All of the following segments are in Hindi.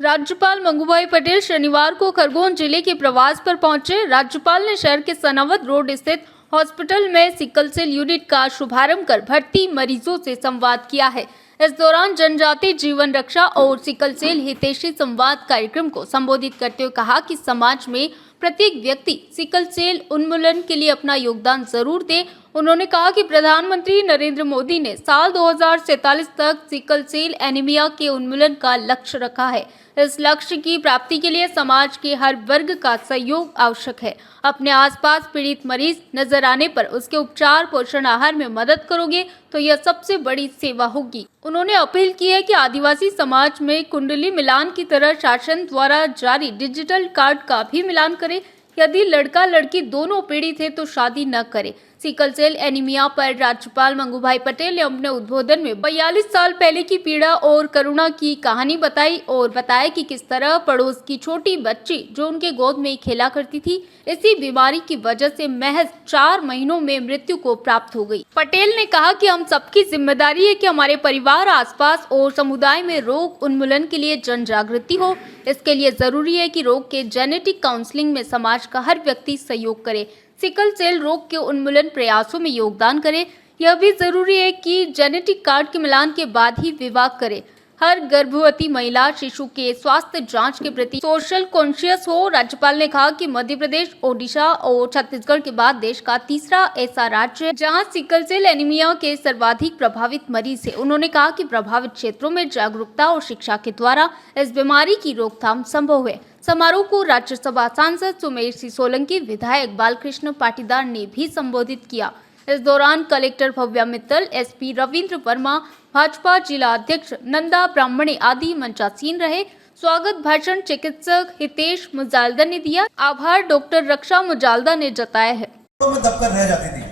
राज्यपाल मंगूभाई पटेल शनिवार को खरगोन जिले के प्रवास पर पहुंचे। राज्यपाल ने शहर के सनावद रोड स्थित हॉस्पिटल में सिकल सेल यूनिट का शुभारंभ कर भर्ती मरीजों से संवाद किया है। इस दौरान जनजाति जीवन रक्षा और सिकल सेल हितैषी संवाद कार्यक्रम को संबोधित करते हुए कहा कि समाज में प्रत्येक व्यक्ति सिकल सेल उन्मूलन के लिए अपना योगदान जरूर दे। उन्होंने कहा कि प्रधानमंत्री नरेंद्र मोदी ने साल 2047 तक सिकल सेल एनीमिया के उन्मूलन का लक्ष्य रखा है। इस लक्ष्य की प्राप्ति के लिए समाज के हर वर्ग का सहयोग आवश्यक है। अपने आसपास पीड़ित मरीज नजर आने पर उसके उपचार पोषण आहार में मदद करोगे तो यह सबसे बड़ी सेवा होगी। उन्होंने अपील की है कि आदिवासी समाज में कुंडली मिलान की तरह शासन द्वारा जारी डिजिटल कार्ड का भी मिलान करें। यदि लड़का लड़की दोनों पीड़ित है तो शादी न करें। सिकल सेल एनीमिया पर राज्यपाल मंगूभाई पटेल ने अपने उद्बोधन में 42 साल पहले की पीड़ा और करुणा की कहानी बताई और बताया कि किस तरह पड़ोस की छोटी बच्ची जो उनके गोद में खेला करती थी, इसी बीमारी की वजह से महज 4 महीनों में मृत्यु को प्राप्त हो गई। पटेल ने कहा कि हम सबकी जिम्मेदारी है कि हमारे परिवार, आसपास और समुदाय में रोग उन्मूलन के लिए जन जागृति हो। इसके लिए जरूरी है कि रोग के जेनेटिक काउंसलिंग में समाज का हर व्यक्ति सहयोग करे, सिकल सेल रोग के उन्मूलन प्रयासों में योगदान करे। यह भी जरूरी है कि जेनेटिक कार्ड के मिलान के बाद ही विवाह करे। हर गर्भवती महिला शिशु के स्वास्थ्य जांच के प्रति सोशल कॉन्शियस हो। राज्यपाल ने कहा कि मध्य प्रदेश, ओडिशा और छत्तीसगढ़ के बाद देश का तीसरा ऐसा राज्य है जहां सिकल सेल एनीमिया के सर्वाधिक प्रभावित मरीज है। उन्होंने कहा कि प्रभावित क्षेत्रों में जागरूकता और शिक्षा के द्वारा इस बीमारी की रोकथाम संभव है। समारोह को राज्यसभा सांसद सुमेर सिंह सोलंकी, विधायक बालकृष्ण पाटीदार ने भी संबोधित किया। इस दौरान कलेक्टर भव्या मित्तल, एसपी रविंद्र वर्मा, भाजपा जिला अध्यक्ष नंदा ब्राह्मणे आदि मंचासीन रहे। स्वागत भाषण चिकित्सक हितेश मुजालदा ने दिया। आभार डॉक्टर रक्षा मुजालदा ने जताया है। मैं दबकर रह जाती थी।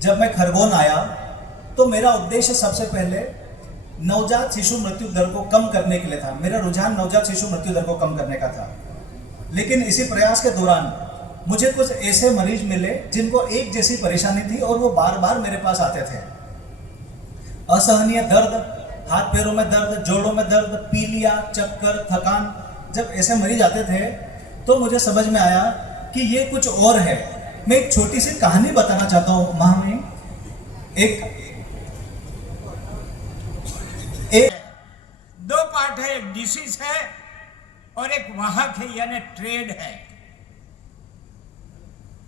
जब मैं खरगोन आया तो मेरा उद्देश्य सबसे पहले नवजात शिशु मृत्यु दर को कम करने के लिए था। मेरा रुझान नवजात शिशु मृत्यु दर को कम करने का था। लेकिन इसी प्रयास के दौरान मुझे कुछ ऐसे मरीज मिले जिनको एक जैसी परेशानी थी और वो बार बार मेरे पास आते थे। असहनीय दर्द, हाथ पैरों में दर्द, जोड़ों में दर्द, पीलिया, चक्कर, थकान। जब ऐसे मरीज आते थे तो मुझे समझ में आया कि ये कुछ और है। मैं एक छोटी सी कहानी बताना चाहता हूँ। माँ में एक दो पार्ट है, एक डिसीज है और एक वाहक है, यानी ट्रेड है।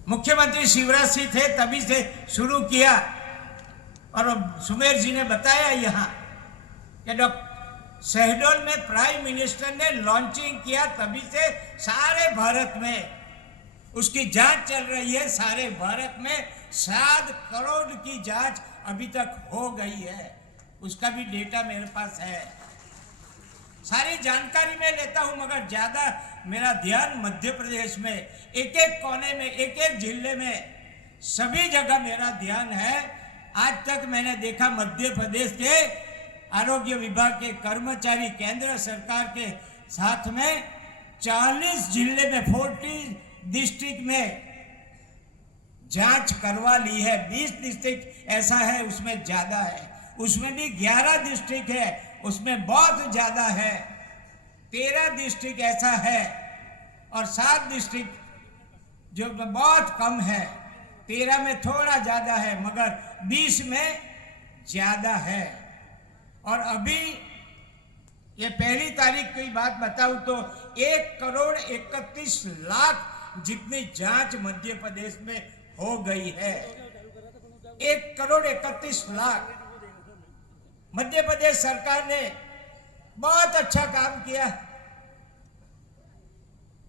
मुख्यमंत्री शिवराज सिंह थे तभी से शुरू किया और सुमेर जी ने बताया यहाँ कि डॉक्टर शहडोल में प्राइम मिनिस्टर ने लॉन्चिंग किया, तभी से सारे भारत में उसकी जांच चल रही है। सारे भारत में 7 करोड़ की जांच अभी तक हो गई है। उसका भी डेटा मेरे पास है। सारी जानकारी मैं लेता हूं, मगर ज्यादा मेरा ध्यान मध्य प्रदेश में एक एक कोने में, एक एक जिले में, सभी जगह मेरा ध्यान है। आज तक मैंने देखा मध्य प्रदेश के आरोग्य विभाग के कर्मचारी केंद्र सरकार के साथ में 40 जिले में, 40 डिस्ट्रिक्ट में जांच करवा ली है। 20 डिस्ट्रिक्ट ऐसा है उसमें ज्यादा है, उसमें भी 11 डिस्ट्रिक्ट है उसमें बहुत ज्यादा है, 13 डिस्ट्रिक्ट ऐसा है और 7 डिस्ट्रिक्ट जो बहुत कम है। 13 में थोड़ा ज्यादा है मगर 20 में ज्यादा है। और अभी ये पहली तारीख की बात बताऊं तो 1 करोड़ 31 लाख जितनी जांच मध्य प्रदेश में हो गई है। 1 करोड़ 31 लाख। मध्य प्रदेश सरकार ने बहुत अच्छा काम किया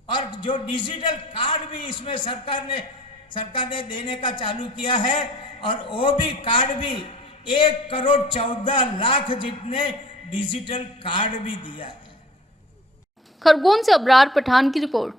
और जो डिजिटल कार्ड भी इसमें सरकार ने देने का चालू किया है और वो भी कार्ड भी 1 करोड़ 14 लाख जितने डिजिटल कार्ड भी दिया है। खरगोन से अबरार पठान की रिपोर्ट।